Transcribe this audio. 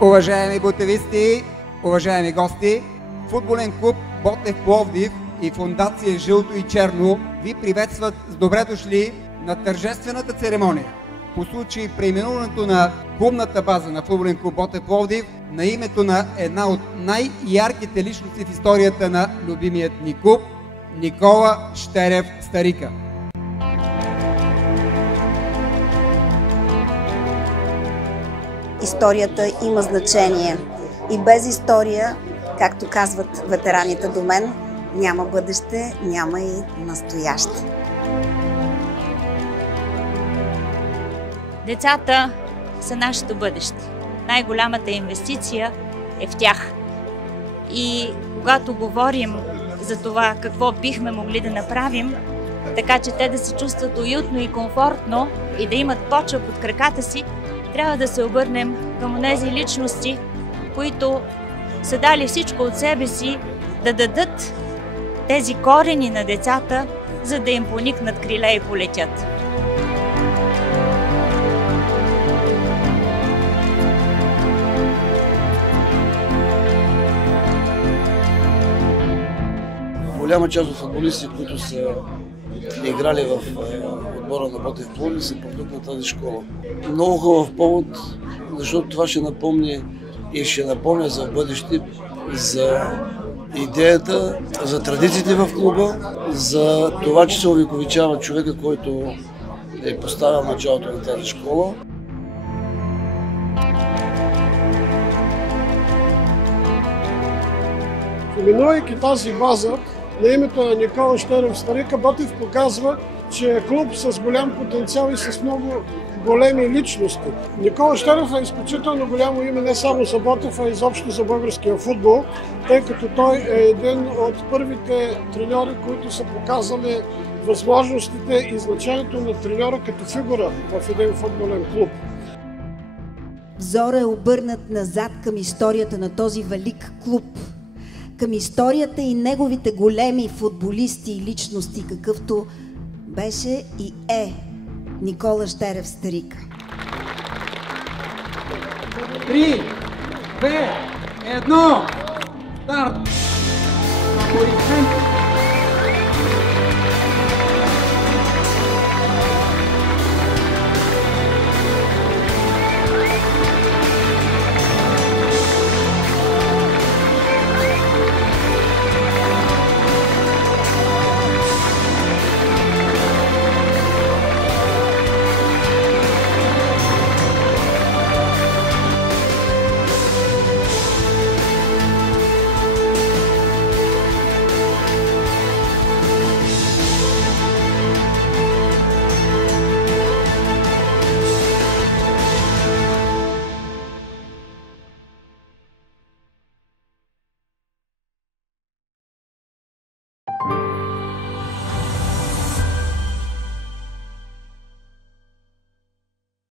Уважаеми ботевисти, уважаеми гости, футболен клуб Ботев Пловдив и фондация Жълто и черно ви приветстват с добре дошли на тържествената церемония по случай преименуването на клубната база на футболен клуб Ботев Пловдив на името на една от най-ярките личности в историята на любимият ни клуб – Никола Щерев Старика. Историята има значение и без история, както казват ветераните до мен, няма бъдеще, няма и настояще. Децата са нашето бъдеще. Най-голямата инвестиция е в тях. И когато говорим за това какво бихме могли да направим, така че те да се чувстват уютно и комфортно и да имат почва под краката си, трябва да се обърнем към тези личности, които са дали всичко от себе си да дадат тези корени на децата, за да им поникнат криле и полетят. Голяма част от футболисти, които са играли в отбора на Ботев Пловдив, са продукт на тази школа. Много хубав повод, защото това ще напомни и ще напомня за бъдеще, за идеята, за традициите в клуба, за това, че се увековечава човека, който е поставил началото на тази школа. Именувайки тази база на името на Никола Щерев Старика, Ботев показва, че е клуб с голям потенциал и с много големи личности. Никола Щерев е изключително голямо име не само за Ботев, а изобщо за българския футбол, тъй като той е един от първите треньори, които са показали възможностите и значението на треньора като фигура в един футболен клуб. Взорът е обърнат назад към историята на този велик клуб, към историята и неговите големи футболисти и личности, какъвто беше и е Никола Щерев Старика. 3, 2, 1, старт!